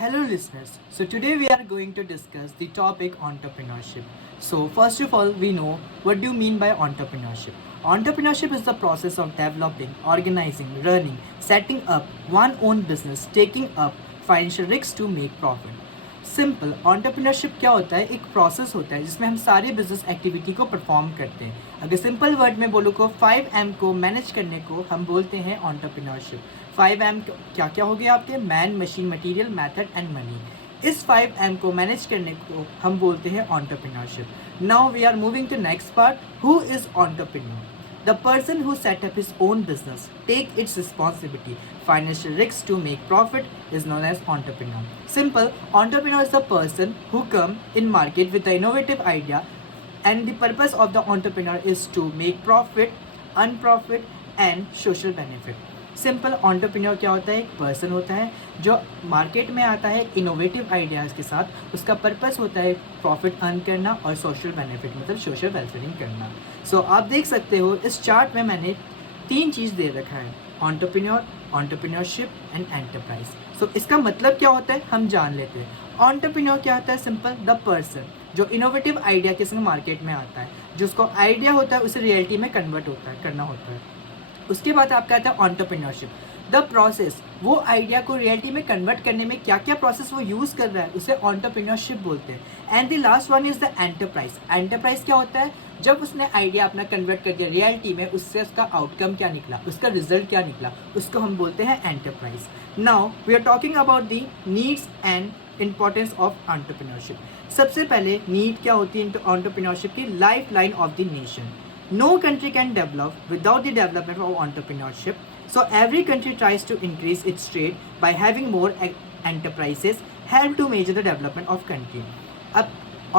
Hello, listeners. So, today we are going to discuss the topic entrepreneurship. So, first of all, we know what do you mean by entrepreneurship? Entrepreneurship is the process of developing, organizing, running, setting up one own business, taking up financial risks to make profit. Simple entrepreneurship क्या होता है? एक process होता है जिसमें हम सारे business activity को परफॉर्म करते हैं. अगर सिंपल वर्ड में बोलो को 5M को मैनेज करने को हम बोलते हैं entrepreneurship. 5M क्या क्या हो गया आपके? Man, machine, material, method and money. इस 5M को मैनेज करने को हम बोलते हैं entrepreneurship. Now we are moving to next part. Who is entrepreneur? The person who set up his own business, take its responsibility, financial risks to make profit is known as entrepreneur. Simple, entrepreneur is the person who come in market with the innovative idea, and the purpose of the entrepreneur is to make profit, earn profit and social benefit. Simple entrepreneur क्या होता है? एक person होता है जो market में आता है इनोवेटिव आइडियाज़ के साथ. उसका पर्पस होता है प्रॉफिट अर्न करना और सोशल बेनिफिट मतलब सोशल वेलफेयरिंग करना. सो आप देख सकते हो इस चार्ट में मैंने 3 चीज़ दे रखा है: entrepreneur, entrepreneurship एंड एंटरप्राइज. सो इसका मतलब क्या होता है हम जान लेते हैं. entrepreneur क्या होता है? सिंपल, द पर्सन जो इनोवेटिव आइडिया के संग मार्केट में आता है, जो उसको आइडिया होता है उसे रियलिटी में कन्वर्ट होता है करना होता है. उसके बाद आपका आता है ऑन्टरप्रेन्योरशिप, द प्रोसेस. वो आइडिया को रियलिटी में कन्वर्ट करने में क्या क्या प्रोसेस वो यूज़ कर रहा है उसे ऑन्टरप्रेन्योरशिप बोलते हैं. And the last one is the enterprise. Enterprise क्या होता है? जब उसने आइडिया अपना कन्वर्ट कर दिया रियलिटी में, उससे उसका आउटकम क्या निकला, उसका रिजल्ट क्या निकला, उसको हम बोलते हैं enterprise. Now we are talking about the needs and importance of entrepreneurship. सबसे पहले नीड क्या होती है एंटरप्रेन्योरशिप की? Life line of the nation. No country can develop without the development of entrepreneurship. So every country tries to increase its trade by having more enterprises help to measure the development of country. अब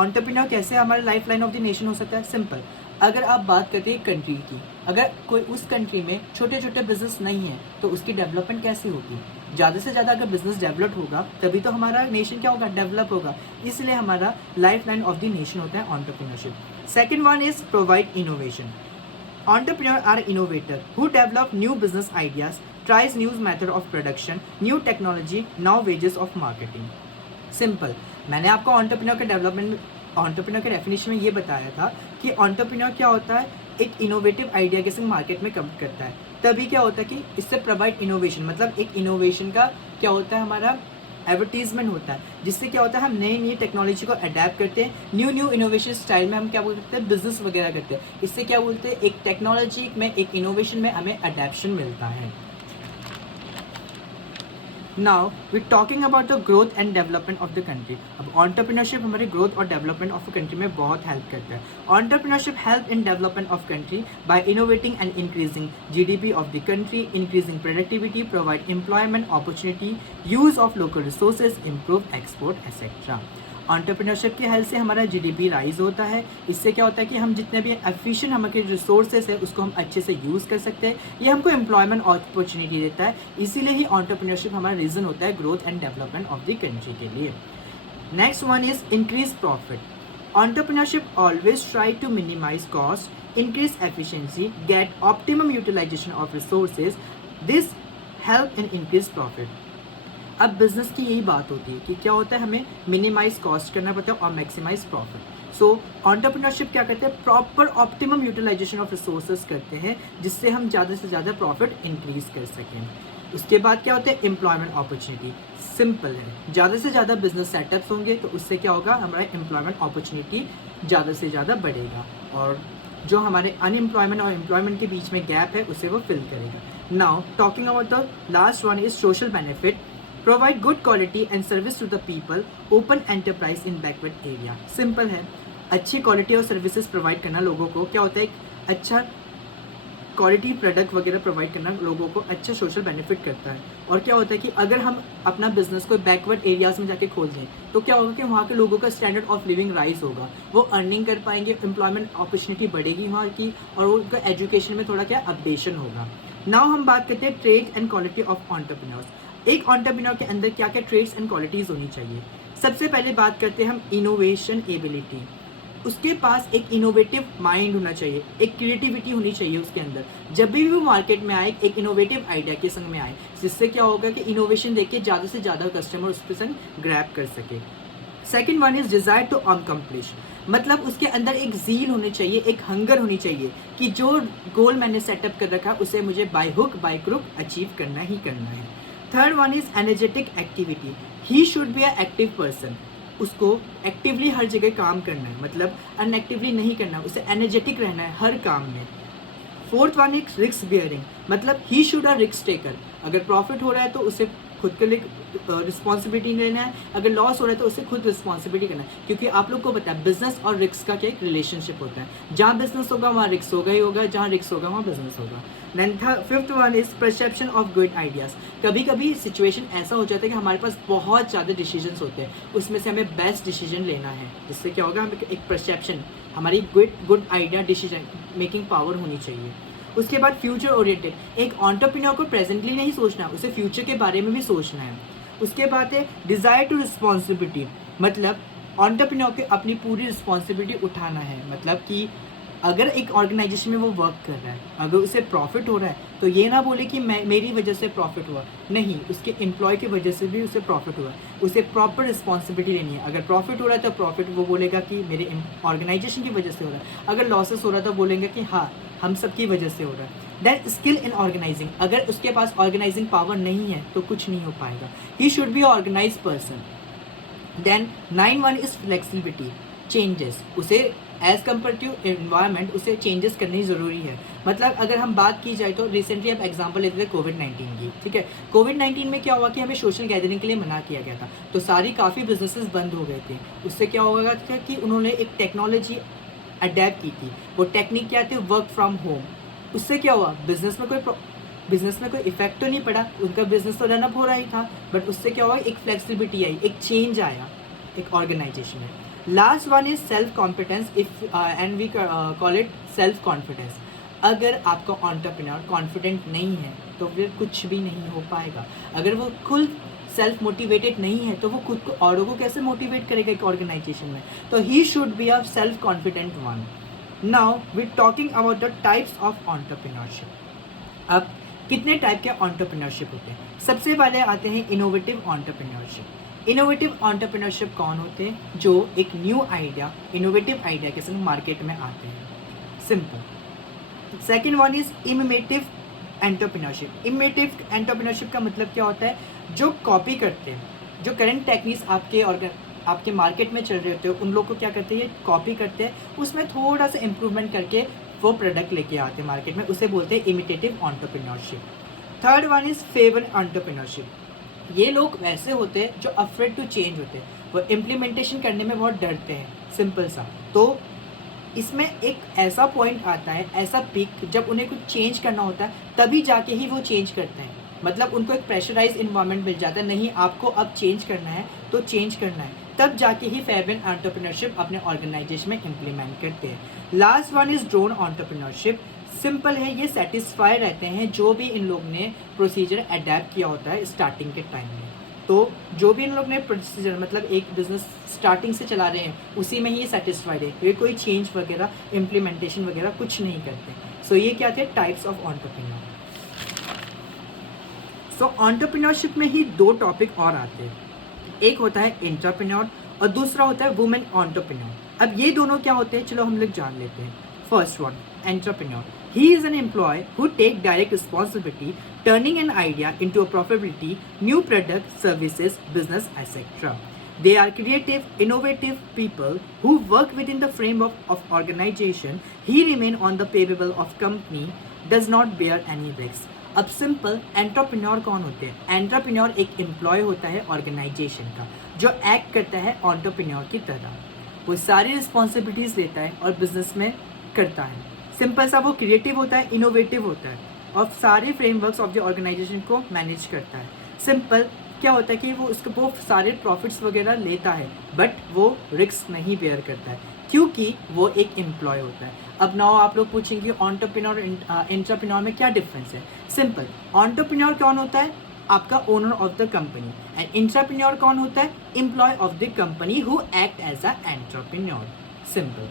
entrepreneur कैसे हमारे life line of the nation हो सकता है? Simple, अगर आप बात करते हैं कंट्री की, अगर कोई उस कंट्री में छोटे छोटे बिजनेस नहीं है तो उसकी डेवलपमेंट कैसे होगी? ज़्यादा से ज़्यादा अगर बिजनेस डेवलप होगा तभी तो हमारा नेशन क्या होगा? डेवलप होगा. इसलिए हमारा life line of the nation होता है entrepreneurship. Second one is provide innovation. Entrepreneurs are innovators who develop new business ideas, tries new method of production, new technology, now ways of marketing. Simple. मैंने आपको entrepreneur के development entrepreneur के definition में ये बताया था कि entrepreneur क्या होता है? एक इनोवेटिव आइडिया के संग मार्केट में कम करता है. तभी क्या होता है कि इससे प्रोवाइड इनोवेशन मतलब एक इनोवेशन का क्या होता है? हमारा एडवर्टीजमेंट होता है, जिससे क्या होता है हम नई नई टेक्नोलॉजी को अडेप्ट करते हैं. न्यू इनोवेशन स्टाइल में हम क्या बोलते हैं? बिजनेस वगैरह करते हैं. इससे क्या बोलते हैं? एक टेक्नोलॉजी में, एक इनोवेशन में हमें अडेप्शन मिलता है. Now we talking about the growth and development of the country. अब एंटरप्रेन्योरशिप हमारी ग्रोथ और डेवलपमेंट ऑफ कंट्री में बहुत हेल्प करता है. Entrepreneurship help in development of country by innovating and increasing GDP of the country, increasing productivity, provide employment opportunity, use of local resources, improve export etcetera. Entrepreneurship की help से हमारा GDP rise होता है. इससे क्या होता है कि हम जितने भी एफिशिएंट हमारे रिसोर्सेज है उसको हम अच्छे से यूज़ कर सकते हैं. ये हमको एम्प्लॉयमेंट अपॉर्चुनिटी देता है. इसीलिए ही एंटरप्रेन्योरशिप हमारा रीज़न होता है growth and development of the country के लिए. Next one is increase profit. Entrepreneurship always try to minimise cost, increase efficiency, get optimum utilization of resources. This help in increase profit. अब business की यही बात होती है कि क्या होता है? हमें मिनिमाइज कॉस्ट करना पड़ता है और मैक्सिमाइज प्रॉफिट. सो एंटरप्रेन्योरशिप क्या करते हैं? Proper optimum utilisation of resources करते हैं जिससे हम ज़्यादा से ज़्यादा प्रॉफिट इंक्रीज कर सकें. उसके बाद क्या होता है? Employment opportunity. सिंपल है, ज़्यादा से ज़्यादा बिजनेस सेटअप्स होंगे तो उससे क्या होगा? हमारा एम्प्लॉयमेंट अपॉर्चुनिटी ज़्यादा से ज़्यादा बढ़ेगा और जो हमारे अनएम्प्लॉयमेंट और एम्प्लॉयमेंट के बीच में गैप है उसे वो फिल करेगा. Now talking about the last one is social benefit. Provide good quality and service to the people, open enterprise in backward area. Simple है, अच्छी क्वालिटी और सर्विसेज प्रोवाइड करना लोगों को क्या होता है? एक अच्छा क्वालिटी प्रोडक्ट वगैरह प्रोवाइड करना लोगों को अच्छा सोशल बेनिफिट करता है. और क्या होता है कि अगर हम अपना बिजनेस को बैकवर्ड एरियाज में जाके खोल दें तो क्या होगा कि वहाँ के लोगों का स्टैंडर्ड ऑफ लिविंग राइज होगा, वो अर्निंग कर पाएंगे, एम्प्लॉयमेंट अपॉर्चुनिटी बढ़ेगी वहाँ की और उनका एजुकेशन में थोड़ा क्या अपडेशन होगा. नाउ हम बात करते हैं trade and quality of entrepreneurs. एक एंटरप्रेन्योर के अंदर क्या क्या ट्रेड्स एंड क्वालिटीज़ होनी चाहिए? सबसे पहले बात करते हैं हम इनोवेशन एबिलिटी. उसके पास एक इनोवेटिव माइंड होना चाहिए, एक क्रिएटिविटी होनी चाहिए उसके अंदर। जब भी वो मार्केट में आए एक इनोवेटिव आइडिया के संग में आए, जिससे क्या होगा कि इनोवेशन देख के ज़्यादा से ज़्यादा कस्टमर उस पर संग ग्रैब कर सके। Second one is desire to accomplish, मतलब उसके अंदर एक जील होनी चाहिए, एक हंगर होनी चाहिए कि जो गोल मैंने सेटअप कर रखा उसे मुझे by hook by crook achieve करना ही करना है। Third one is energetic activity, he should be a active person, उसको एक्टिवली हर जगह काम करना है, मतलब अनएक्टिवली नहीं करना, उसे एनर्जेटिक रहना है हर काम में। Fourth one is risk bearing, मतलब he should a risk taker, अगर प्रॉफिट हो रहा है तो उसे खुद के लिए रिस्पॉन्सिबिलिटी लेना है, अगर लॉस हो रहा है तो उसे खुद रिस्पॉन्सिबिलिटी करना है, क्योंकि आप लोग को पता है बिजनेस और रिस्क का क्या एक रिलेशनशिप होता है, जहाँ बिजनेस होगा वहाँ रिस्क होगा ही होगा, जहाँ रिस्क होगा वहाँ बिजनेस होगा। Then fifth one is perception of good ideas, कभी कभी सिचुएशन ऐसा हो जाता है कि हमारे पास बहुत ज़्यादा डिसीजंस होते हैं, उसमें से हमें बेस्ट डिसीजन लेना है, जिससे क्या होगा हमें एक परसेप्शन, हमारी good idea decision making power होनी चाहिए। उसके बाद फ्यूचर ओरिएंटेड, एक एंटरप्रेन्योर को प्रेजेंटली नहीं सोचना, उसे फ्यूचर के बारे में भी सोचना है। उसके बाद है डिज़ायर टू रिस्पॉन्सिबिलिटी, मतलब एंटरप्रेन्योर को अपनी पूरी रिस्पॉन्सिबिलिटी उठाना है, मतलब कि अगर एक ऑर्गेनाइजेशन में वो वर्क कर रहा है, अगर उसे प्रॉफिट हो रहा है तो ये ना बोले कि मैं मेरी वजह से प्रॉफिट हुआ, नहीं, उसके एम्प्लॉय की वजह से भी उसे प्रॉफिट हुआ, उसे प्रॉपर रिस्पॉन्सिबिलिटी लेनी है। अगर प्रॉफिट हो रहा है तो प्रॉफिट वो बोलेगा कि मेरे ऑर्गेनाइजेशन की वजह से हो रहा है, अगर लॉसेस हो रहा है तो बोलेंगे कि हाँ हम सब की वजह से हो रहा है। देन स्किल इन ऑर्गेनाइजिंग, अगर उसके पास ऑर्गेनाइजिंग पावर नहीं है तो कुछ नहीं हो पाएगा, he should be organise person. Then 9 one is flexibility, changes, उसे एज कम्पेयर टू एनवायरनमेंट उसे चेंजेस करनी ज़रूरी है। मतलब अगर हम बात की जाए तो रिसेंटली आप एग्जांपल लेते थे कोविड-19 की, ठीक है, कोविड-19 में क्या हुआ कि हमें सोशल गैदरिंग के लिए मना किया गया था, तो सारी काफ़ी बिजनेसेस बंद हो गए थे। उससे क्या होगा कि उन्होंने एक टेक्नोलॉजी अडेप्ट की थी, वो टेक्निक क्या थी, वर्क फ्रॉम होम। उससे क्या हुआ, बिजनेस में कोई इफेक्ट तो नहीं पड़ा, उनका बिजनेस तो रनअप हो रहा ही था, बट उससे क्या हुआ, एक फ्लेक्सिबिलिटी आई, एक चेंज आया एक ऑर्गेनाइजेशन में। Last one is self confidence, if and we call it self confidence. अगर आपका एंटरप्रेन्योर कॉन्फिडेंट नहीं है तो फिर कुछ भी नहीं हो पाएगा। अगर वो खुद सेल्फ मोटिवेटेड नहीं है तो वो खुद को औरों को कैसे मोटिवेट करेगा एक ऑर्गेनाइजेशन में, तो he should be a self confident one. Now we talking about the types of entrepreneurship. अब कितने टाइप के एंटरप्रेन्योरशिप होते हैं, सबसे पहले आते हैं इनोवेटिव एंटरप्रेन्योरशिप। इनोवेटिव एंटरप्रेन्योरशिप कौन होते हैं, जो एक न्यू आइडिया, इनोवेटिव आइडिया के संग मार्केट में आते हैं, simple. Second one is imitative entrepreneurship. Imitative entrepreneurship का मतलब क्या होता है, जो कॉपी करते हैं, जो करंट टेक्निक्स आपके मार्केट में चल रहे होते हैं उन लोग को क्या करते हैं, कॉपी करते हैं, उसमें थोड़ा सा इम्प्रूवमेंट करके वो प्रोडक्ट लेके आते हैं मार्केट में, उसे बोलते हैं imitative entrepreneurship. Third one is favour entrepreneurship. ये लोग वैसे होते हैं जो अफ्रेड टू चेंज होते हैं, वो इम्प्लीमेंटेशन करने में बहुत डरते हैं, सिंपल सा। तो इसमें एक ऐसा पॉइंट आता है, ऐसा पीक, जब उन्हें कुछ चेंज करना होता है तभी जाके ही वो चेंज करते हैं। मतलब उनको एक प्रेशराइज इन्वायरमेंट मिल जाता है, नहीं आपको अब चेंज करना है तो चेंज करना है, तब जाके ही फेवर एंटरप्रेन्योरशिप अपने ऑर्गेनाइजेशन में इम्प्लीमेंट करते हैं। Last one is drone entrepreneurship. Simple है, ये सेटिस्फाई रहते हैं जो भी इन लोग ने प्रोसीजर अडेप्ट किया होता है स्टार्टिंग के टाइम में। तो जो भी इन लोग ने प्रोसीजर, मतलब एक बिजनेस स्टार्टिंग से चला रहे हैं उसी में ही ये सेटिस्फाइड है, ये कोई चेंज वगैरह इम्प्लीमेंटेशन वगैरह कुछ नहीं करते। सो ये क्या थे, types of entrepreneur. So entrepreneurship में ही दो टॉपिक और आते हैं, एक होता है एंटरप्रेन्योर और दूसरा होता है वुमेन एंटरप्रेन्योर। अब ये दोनों क्या होते हैं, चलो हम लोग जान लेते हैं। First one, entrepreneur. He is an employee who take direct responsibility, turning an idea into a profitability, new product, services, business, etc. They are creative, innovative people who work within the framework of organization. He remain on the payroll of company, does not bear any risks. अब simple entrepreneur कौन होते हैं, entrepreneur एक employ होता है organisation का, जो act करता है एंटरप्रेन्योर की तरह, वो सारी रिस्पॉन्सिबिलिटीज लेता है और बिजनेस में करता है। सिंपल सा, वो क्रिएटिव होता है, इनोवेटिव होता है और सारे फ्रेमवर्क्स ऑफ द ऑर्गेनाइजेशन को मैनेज करता है। सिंपल क्या होता है कि वो सारे प्रॉफिट्स वगैरह लेता है, बट वो रिस्क नहीं बेयर करता है क्योंकि वो एक एम्प्लॉय होता है। अब नाउ आप लोग पूछेंगे एंटरप्रेन्योर एंटरप्रेन्योर में क्या डिफरेंस है। सिंपल, एंटरप्रेन्योर कौन होता है, आपका owner of the company, and entrepreneur कौन होता है, employ of the company who act as a entrepreneur. Simple.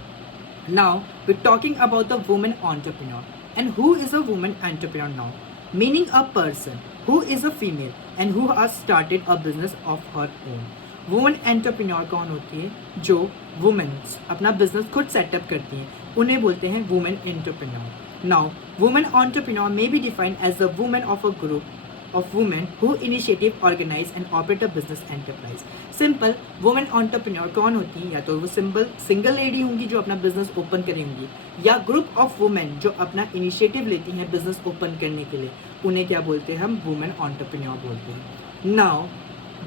Now we're talking about the woman entrepreneur. And who is a woman entrepreneur now? Meaning a person who is a female and who has started a business of her own. Women entrepreneur कौन होती है? जो women's अपना business खुद setup करती हैं, उन्हें बोलते हैं women entrepreneur. Now women entrepreneur may be defined as a women of a group of women who initiative, organize and operate a business enterprise. Simple women entrepreneur कौन होती है? या तो वो सिंगल लेडी होंगी जो अपना बिजनेस ओपन करेंगी, या ग्रुप ऑफ वुमेन जो अपना इनिशिएटिव लेती हैं बिजनेस ओपन करने के लिए, उन्हें क्या बोलते हैं? हम वुमेन एंटरप्रेन्योर बोलते हैं. Now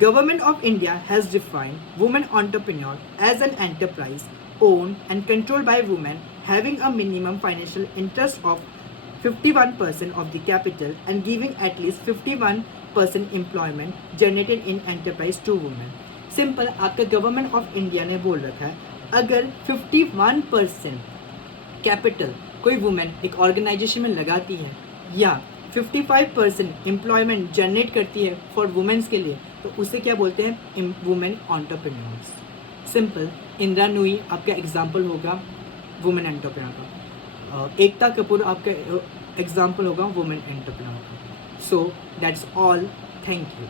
government of India has defined women entrepreneur as an enterprise owned and controlled by women having a minimum financial interest of 51% of the capital and giving at least 51% employment generated in enterprise to women. Simple आपका government of India ने बोल रखा है अगर 51% capital कोई women एक organisation में लगाती है या 55% एम्प्लॉयमेंट जनरेट करती है फॉर वुमेन्स के लिए, तो उसे क्या बोलते हैं? Women entrepreneurs. Simple Indira Nooyi आपका एग्जाम्पल होगा वुमेन एंटरप्रेन्योर का. एकता कपूर आपका एग्जाम्पल होगा वुमेन एंटरप्रेन्योर का. So that's all. Thank you.